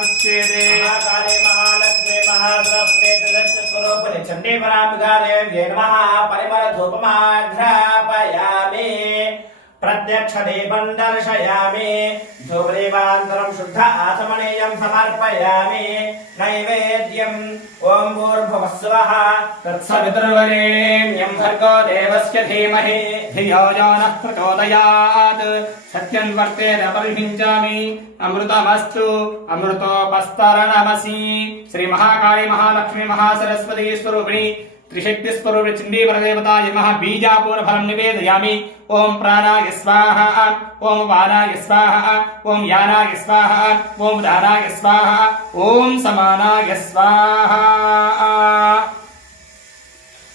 ఉచ్యేదే మహాకాళే మహాలక్ష్మే మహాసరస్వే స్వరూప చండీ పరాంగారే నమ. పరిమళ ధూపమాఘ్రాపయామి कापूर्वादामुच्येते महाकाले महालक्ष्मी महासरस्वती स्वरूपिणि चण्डी पराम्बिकादेव्यै नमः परिमलधूपमाघ्रापयामि प्रत्यक्षदीपं दर्शयामि धूपदीपान्तरं शुद्ध आचमनीयं समर्पयामि नैवेद्यम् ॐ भूर्भुवः स्वः तत्सवितुर्वरेण्यं भर्गो देवस्य धीमहि धियो यो नः प्रचोदयात् सत्यं वर्तेन परिषिञ्चामि अमृतमस्तु अमृतोपस्तरणमसि श्रीमहाकाली महालक्ष्मी महासरस्वती स्वरूपिणी త్రిశక్తి స్వరూపి చిందీ పరదేవత యమ బీజాపూర ఫలం నివేదయామి. ఓం ప్రాణాయ స్వాహ ఓం వానాయ స్వాహ ఓం యానాయ స్వాహ ఓం దానాయ స్వాహ ఓం సమానాయ స్వాహ.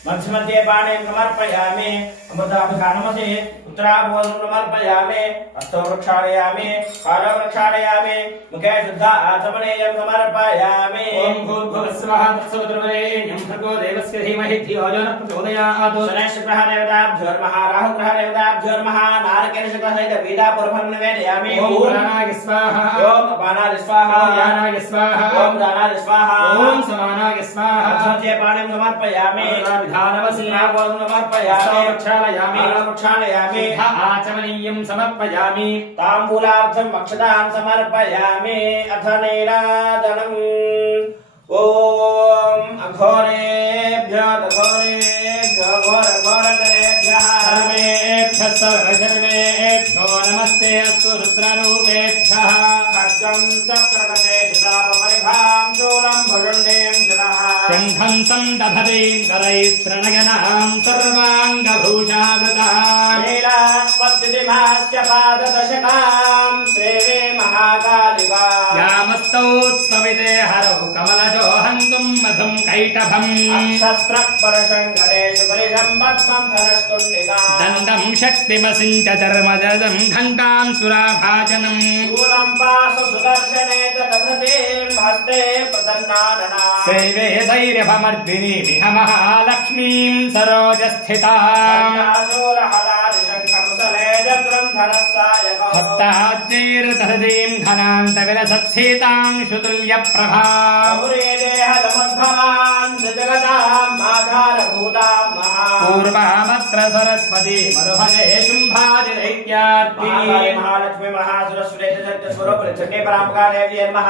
मध्ये मध्ये पाणिं समर्पयामि अमृताभिखानमसि उत्तराभोजं समर्पयामि हस्तो प्रक्षालयामि पादौ प्रक्षालयामि मुखे शुद्ध आचमनीयं समर्पयामि। ओम भूर्भुवस्वः तत्सवितुर्वरेण्यं भर्गो देवस्य धीमहि धियो यो नः प्रचोदयात् शनैश्चक्रः देवताभ्योर्मः राहुग्रह देवताभ्योर्मः नारकेलशक्रसहित बीजापुरफलं निवेदयामि। ओम प्राणाय स्वाहा। ॐ अपानाय स्वाहा। ओम यानाय स्वाहा। ॐ दानाय स्वाहा। ओम समानाय स्वाहा। मध्ये पाणिं समर्पयामि। विधानवसी अघोरे समर्पयामि प्रक्षालयामि पादौ प्रक्षालयामि शुद्ध आचमनीयं समर्पयामि। ताम्बूलार्थम् अक्षतान् समर्पयामि। अथ ॐ अघोरेभ्यो सर्वेभ्यः सर्वसर्वेभ्यो नमस्ते अस्तु रुद्ररूपेभ्यः खड्गम् चक्रगते शितापरिभां शूलम् भुजुण्डीम् शिरः शङ्खं सन्दधतीं करैस्तृणयनां सर्वाङ्गभूषावृताम् नीलास्पत्तिमास्य पाददशकाम् श्रेवे महाकालिका यामस्तौत्सविते हरौ कमलजो हन्तुं मधुं कैटभम् शस्त्रपरशङ्करेषु बलिशम् पद्मम् धरस्तुण्डिका दण्डं शक्तिमसिञ्च चर्मजदं घण्टां सुराभाजनम् शूलम् पाशु सुदर्शने च दधतीम् हस्ते प्रसन्नानना सेवे धैर्यभमर्दिनीमिह महालक्ष्मीं सरोजस्थिताम् शूलहरादिशङ्खमुसले हस्ताब्जैर्दधतीं घनान्तविलसत्सीतां पूर्वामत्र सरस्वती मरुभले शुम्भादिदैत्यार्तिमहालक्ष्मी महासुरसुरेशस्वरूपलक्षणे परापकारेव्ये नमः।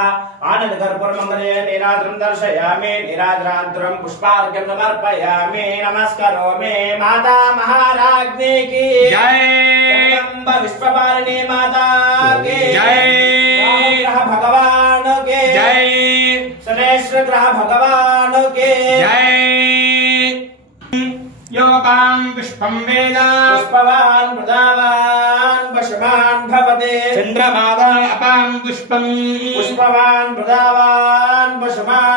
आनन्दगर्पुरमङ्गले नीराद्रं दर्शयामि नीराद्रान्तरं पुष्पार्घ्यं समर्पयामि नमस्करोमि माता महाराज्ञी की। जय। जगदम्ब विश्वपालिनी माता की। जय। ग्रह भगवान के। जय। शनेश्वर ग्रह भगवान के। जय। योगां पुष्पं वेद। पुष्पवान् मृदावान् पशुमान् भवते। चन्द्रमादा अपां पुष्पम्। पुष्पवान् मृदावान्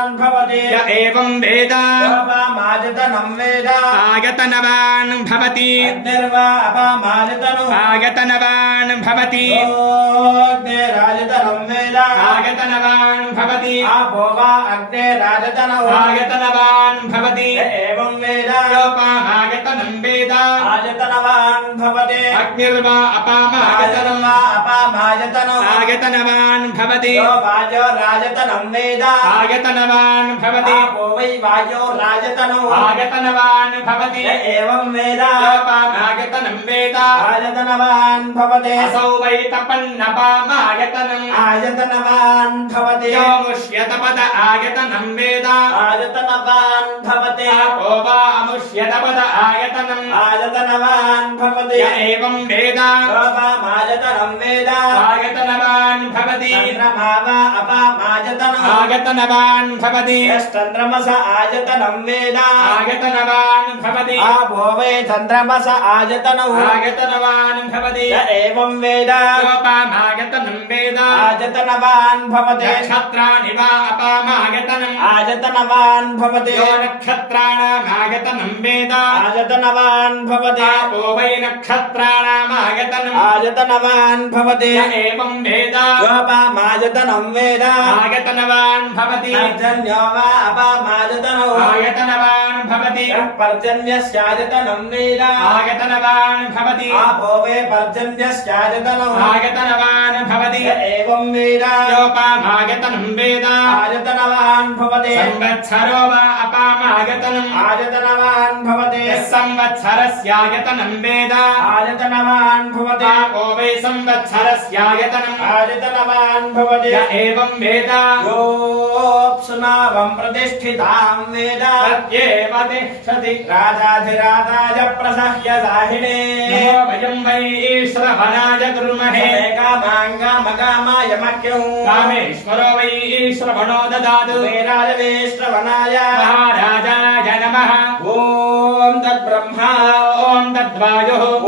पशुमान् भवते य एवं वेद अपामाजतनं वेद आयतनवान् भवति अग्निर्वा अपामाजतनु आयतनवान् भवति अग्निराजतनं वेद आयतनवान् भवति आपो वा अग्निराजतनौ आयतनवान् भवति य एवं वेद योपामागतनं वेद आजतनवान् भवते अग्निर्वा अपामागतनम् आजतनं वा अपामाजतनु आगतनवान् भवति यो वाजो राजतनं वेद आगतनवान् भवति आपो वै वाजो राजतनु आगतनवान् भवति य एवं वेद योपामागतनं वेद आजतनवान् भवते असौ वै तपन्नपामागतनम् आजतनवान् भवते यो मुष्यतपद आगतनं वेद आजतनवान् भवते आपो वा अमुष्यतपद आगतनम् आजतनवान् भवते य एवं वेद योपामाजतनं वेद आगतनवान् भवति। चन्द्रमा वा अपामाजतनम् आगतनवान् भवति। यश्चन्द्रमस आजतनं वेद। आगतनवान् भवति। आपो वै चन्द्रमस आजतनौ आगतनवान् भवति। एवं वेद। योपामागतनं वेद। आजतनवान् भवते। नक्षत्राणि वा अपामागतनम् आजतनवान् भवते। यो नक्षत्राणामागतनं वेद। आजतनवान् भवते। आपो वै नक्षत्राणामागतनम् आजतनवान् भवते। एवं वेद। योपामाजतनं वेद आगतनवान् आयतनवान् भवति पर्जन्यो वा अपामायतनौ आयतनवान् भवति यः पर्जन्यस्यायतनं वेद आयतनवान् भवति आपो वे पर्जन्यस्यायतनौ आयतनवान् भवति य एवं वेद योपामायतनं वेद आयतनवान् भवते संवत्सरो वा अपामायतनम् आयतनवान् भवते यः संवत्सरस्यायतनं वेद आयतनवान् भवते आपो वै संवत्सरस्यायतनम् आयतनवान् भवते य एवं वेद योऽप्सुनावं प्रतिष्ठितां वेद तत्येव तिष्ठति राजाधिराजाय प्रसह्य साहिणे नमो वयं वै श्रवणाय कुर्महे कामाङ्गामकामाय मह्यं कामेश्वरो वै श्रवणो ददातु वेराय वेश्रवणाय महाराजाय नमः ॐ तद्ब्रह्मा ॐ तद्वायुः ॐ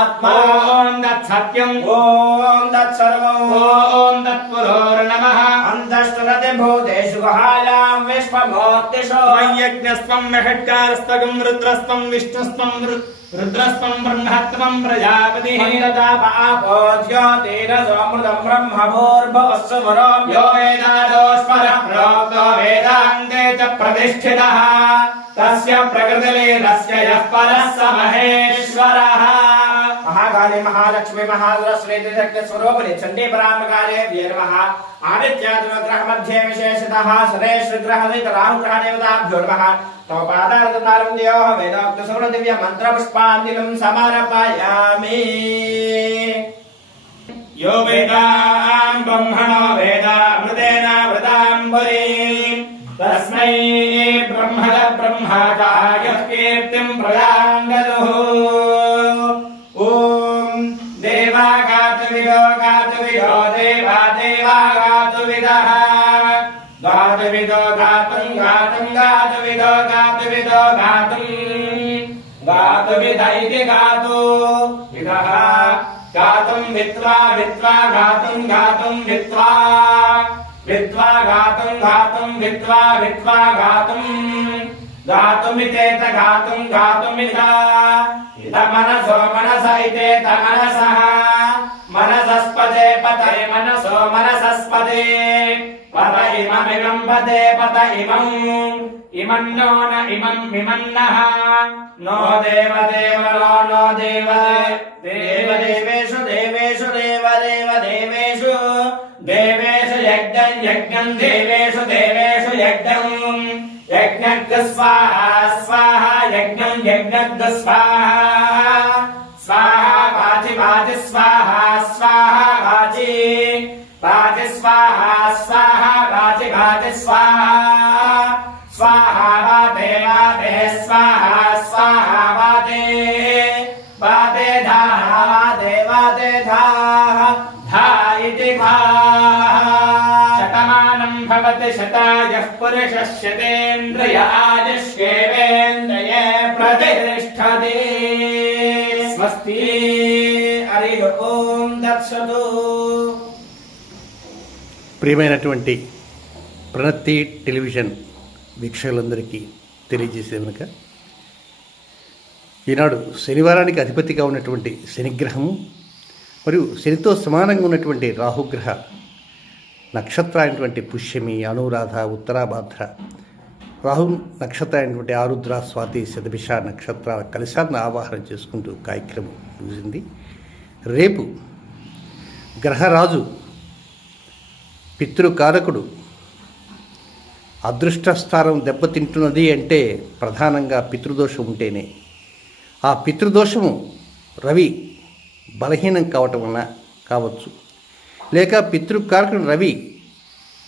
परमात्मा। ओम दत्सत्यम ओम दत्सर्वम ओम दत्पुरोर्नमः अंधस्तुरते भूतेषु गहायां विश्वमूर्तिषु मयज्ञस्त्वं महत्कारस्तगं रुद्रस्त्वं विष्णुस्त्वं रुद्रस्त्वं ब्रह्मत्वं प्रजापतिः। तेन यो च प्रतिष्ठितः। तस्य प्रकृतिलेरस्य यः परः स महेश्वरः। महाकाले महालक्ष्मी महासरस्वती शक्ति स्वरूपिणी चंडी मध्ये विशेषतः सुरेश्वरग्रह तव पादार्थतारं देवः वेदोक्तसुरदिव्य मन्त्रपुष्पाञ्जलिं समर्पयामि। यो वेदां ब्रह्मणो वेदामृतेन व्रताम्बरीं तस्मै ब्रह्मण ब्रह्माकायः कीर्तिं प्रदाङ्गदुः। देवा गातुविदो गातुविदो देवा देवा गातुविदः गातुविदो गातुम् गातुम् गातुविदो गातुविदो गातुम् गातुविद इति गातु विदः गातुम् वित्वा वित्वा गातुम् गातुम् वित्वा वित्वा गातुम् गातुम् वित्वा वित्वा गातुम् గాతుమితేత గాతుం గాతుమిత ఇత మనసో మనస ఇతేత మనస మనసస్పదే పతయ మనసో మనసస్పదే. పత ఇమమిగం పదే పత ఇమం. ఇమం నో ఇమం ఇమం నో దేవ దేవలో నో దేవ దేవ దేవేషు దేవేషు దేవ దేవ దేవేషు. దేవేషు యజ్ఞం యజ్ఞం దేవేషు దేవేషు యజ్ఞం. యజ్ఞ స్వాహా స్వాహా యజ్ఞం యజ్ఞ స్వాహా. స్వాహా వాచి వాచి స్వాహా స్వాహా వాచి. వాచి స్వాహా స్వాహా వాచి వాచి స్వాహా. స్వాహా వాతే వాతే స్వాహా స్వాహా వాతే. వాతే ధాహ వాతే వాతే ధాహ ధా ఇది ధా. శతమానం భవతి శత शतेन्द्रिय आयुष्येवेन्द्रिये प्रतिष्ठति स्वस्ति హరి ఓం దత్సతు ప్రియమైనటువంటి ప్రణతి టెలివిజన్ వీక్షకులందరికీ తెలియజేసే కనుక ఈనాడు శనివారానికి అధిపతిగా ఉన్నటువంటి శనిగ్రహము మరియు శనితో సమానంగా ఉన్నటువంటి రాహుగ్రహ నక్షత్ర అయినటువంటి పుష్యమి అనురాధ ఉత్తరాభాద్ర రాహు నక్షత్ర అయినటువంటి ఆరుద్ర స్వాతి శతభిష నక్షత్రాల కలిశాన్ని ఆవాహన చేసుకుంటూ కార్యక్రమం ముగిసింది. రేపు గ్రహరాజు పితృకారకుడు అదృష్టస్థానం దెబ్బతింటున్నది అంటే ప్రధానంగా పితృదోషం ఉంటేనే. ఆ పితృదోషము రవి బలహీనం కావటం వలన కావచ్చు. లేక పితృకారకుడు రవి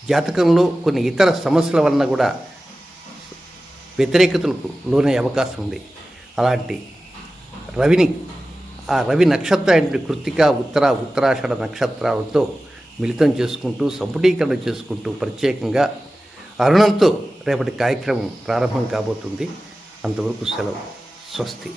జాతకంలో కొన్ని ఇతర సమస్యల వలన కూడా వ్యతిరేకతలకు లోనే అవకాశం ఉంది. అలాంటి రవిని ఆ రవి నక్షత్ర అయిన కృతిక ఉత్తర ఉత్తరాషాఢ నక్షత్రాలతో మిళితం చేసుకుంటూ సంపుటీకరణ చేసుకుంటూ ప్రత్యేకంగా అరుణంతో రేపటి కార్యక్రమం ప్రారంభం కాబోతుంది. అంతవరకు సెలవు. స్వస్తి.